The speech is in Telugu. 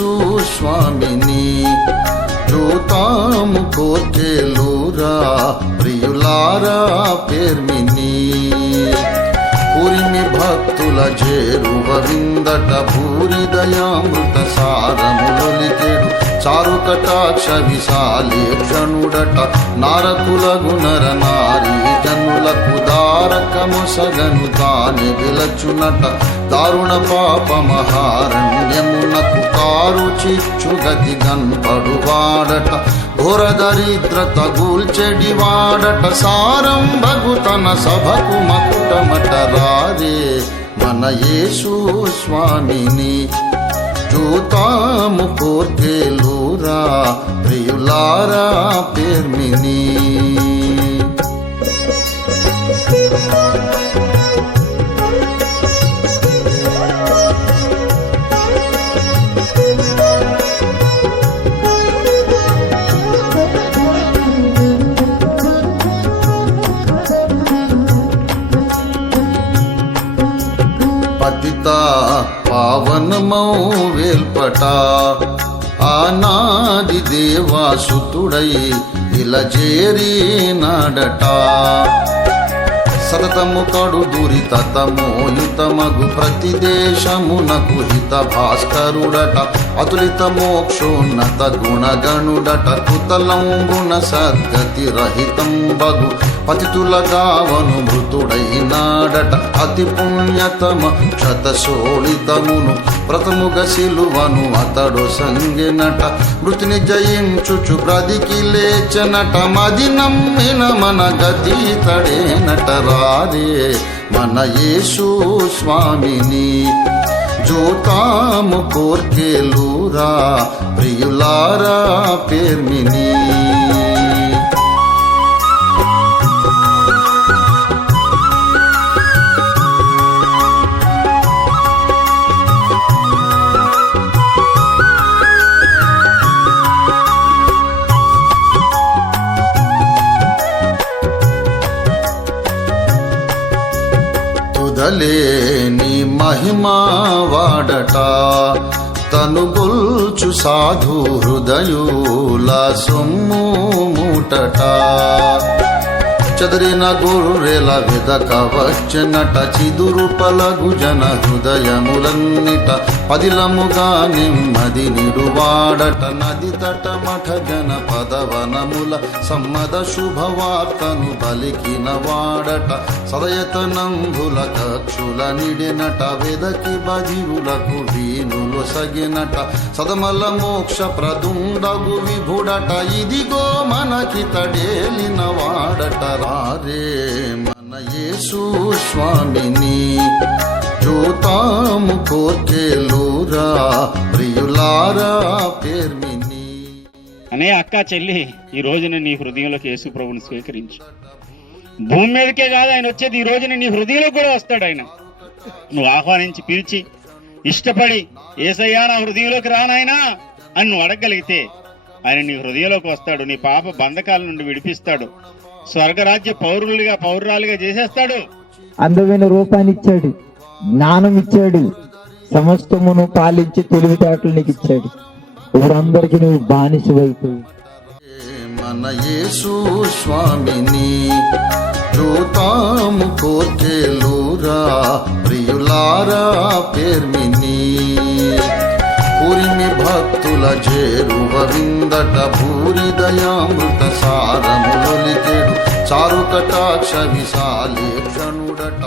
యేసు స్వామిని చూతాము కోర్కెలూరా ప్రియులారా పేర్మిని. పురిమి భక్తుల చేరువ విందట భూరి దయామృత సారములొలికెడు చారు కటాక్ష విశాలేక్షణుడట నారకుల గుణర నారీ జనులకు దారకమొసగను తానే విలచునట దారుణ పాపమహారణ్యమునకు కారు చిచ్చు గతి గన్పడువాడట ఘోర దరిద్రత గూల్చెడివాడట సారం భగుతన సభకు మకుటమట రారే మన యేసు స్వామిని చూతాము కోర్కెలూరా ప్రియులారా పేర్మిని. పతిత పావనమౌ వేల్పట ఆనాది దేవాసుతుడై ఇలా చేరినాడట సతతము కడు దురితమోయుతమగు ప్రతి దేశమునకు హిత భాస్కరుడట అతులిత మోక్షోన్నత గుణగణుడట కుతలంబున సద్గతి రహితం బగు పతితుల గావను మృతుడైనాడట అతి పుణ్యతమ క్షతశోళితమును ప్రథముగ శిలువను అతడు సంగెనట మృతిని జయించుచు బ్రతికి లేచనట మది నమ్మిన మన గతి తడేనట రారే మన యేసు స్వామిని చూతాము కోర్కెలూరా ప్రియులారా పేర్మిని. తుదలేని మహిమా వాడట తను గొల్చు సాధు హృదయుల సొమ్ము మూటట చదరిన గొర్రెల వెదక వచ్చనట చిదురు పలగు జన హృదయములన్నిట పదిలముగా నెమ్మది నిడువాడట నది తట మఠ జన పదవనముల సమ్మద శుభవార్తను పలికిన వాడట సదయతనంబుల కక్షుల నిడినట వెదకి బదిరులకు వీనులు సగినట సదమల మోక్ష ప్రదుండగు విభుడట ఇదిగో మనకి తడేలిన వాడట రారే మన యేసు స్వామిని చూతాము కోర్కెలూరా ప్రియులారా పేర్మిని. అనే అక్క చెల్లి ఈ రోజున నీ హృదయంలోకి యేసు ప్రభుని స్వీకరించు. భూమి మీదకే కాదు ఆయన వచ్చేది, ఈ రోజున నీ హృదయంలోకి కూడా వస్తాడు ఆయన. నువ్వు ఆహ్వానించి పిలిచి ఇష్టపడి యేసయ్యా నా హృదయంలోకి రానాయనా అని నువ్వు అడగగలిగితే ఆయన నీ హృదయంలోకి వస్తాడు. నీ పాప బంధకాల నుండి విడిపిస్తాడు. స్వర్గరాజ్య పౌరురాలుగా చేసేస్తాడు. అందమైన రూపాన్ని ఇచ్చాడు, జ్ఞానం ఇచ్చాడు, సమస్తమును పాలించి తెలివితేటలు నీకు ఇచ్చాడు. ఊరందరికీ నువ్వు బానిసవైపోయి మన యేసు స్వామిని చూతాము కోర్కెలూరా ప్రియులారా పేర్మిని. పురిమి భక్తుల చేరువ విందట భూరి దయామృత సారములొలికెడు చారు కటాక్ష విశాలేక్షణుడట